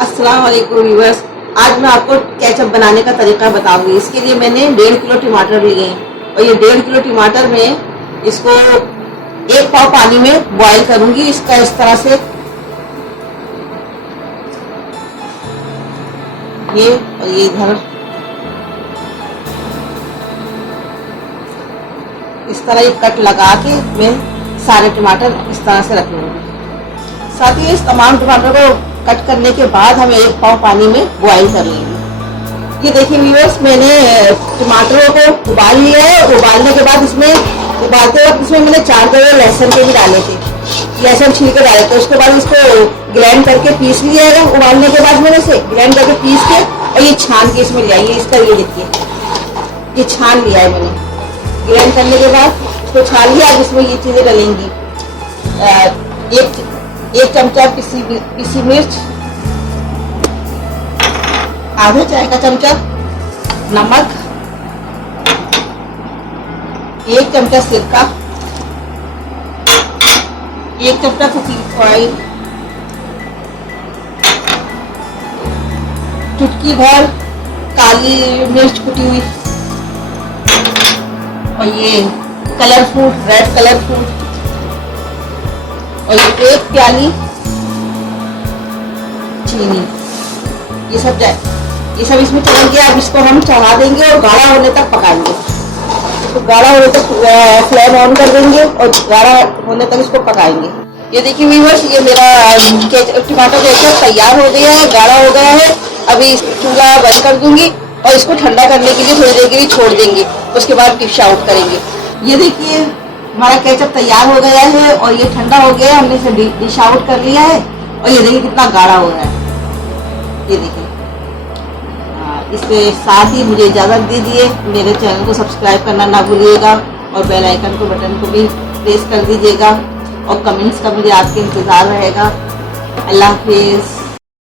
अस्सलाम वालेकुम व्यूअर्स। आज मैं आपको केचप बनाने का तरीका बताऊंगी। इसके लिए मैंने 1.5 किलो टमाटर लिए हैं और ये 1.5 किलो टमाटर में इसको 1 पाव पानी में बॉईल करूंगी। इसका इस तरह से ये और ये इधर इस तरह ये कट लगा के मैं सारे टमाटर इस तरह से रख लूंगी। साथ ही इस तमाम टमाटर को कट करने के बाद हम 1 पाव पानी में बॉईल कर लेंगे। ये देखिए व्यूअर्स, मैंने टमाटरों को उबाल लिया है। उबालने के बाद इसमें उबालते वक्त इसमें मैंने 4 कड़े लहसुन के भी डाले थे, लहसुन छील के डाले थे। उसके बाद इसको ग्राइंड करके पीस लिया है। उबालने के बाद मैंने इसे ग्राइंड करके पीस के और ये छान के इसमें लिया। ये इसका ये देखिए, ये छान लिया है मैंने। ग्राइंड करने के बाद इसको छान लिया। अब इसमें ये चीजें डलेंगी। एक चमचा पिसी मिर्च, आधा चाय का चमचा नमक, 1 चमचा सिरका, 1 चमचा कुकिंग ऑयल, चुटकी भर काली मिर्च कुटी हुई और ये कलरफुल रेड कलरफुल और ये 1 प्याली चीनी। ये सब इसमें चलेंगे। अब इसको हम चढ़ा देंगे और गाढ़ा होने तक पकाएंगे। तो गाढ़ा होने तक फ्लेम ऑन कर देंगे और गाढ़ा होने तक इसको पकाएंगे। ये देखिए व्यूअर्स, ये मेरा टमाटर केचप तैयार हो गया है, गाढ़ा हो गया है। अभी चूल्हा बंद कर दूंगी और इसको ठंडा करने के लिए थोड़ी देर के लिए छोड़ देंगे। उसके बाद डिश आउट करेंगे। ये देखिए हमारा केचप तैयार हो गया है और ये ठंडा हो गया है। हमने इसे डिश आउट कर लिया है और ये देखिए कितना गाढ़ा हो रहा है। ये देखिए, इसके साथ ही मुझे इजाज़त दीजिए। मेरे चैनल को सब्सक्राइब करना ना भूलिएगा और बेल आइकन को बटन को भी प्रेस कर दीजिएगा और कमेंट्स का मुझे आपके इंतज़ार रहेगा। अल्लाह हाफिज़।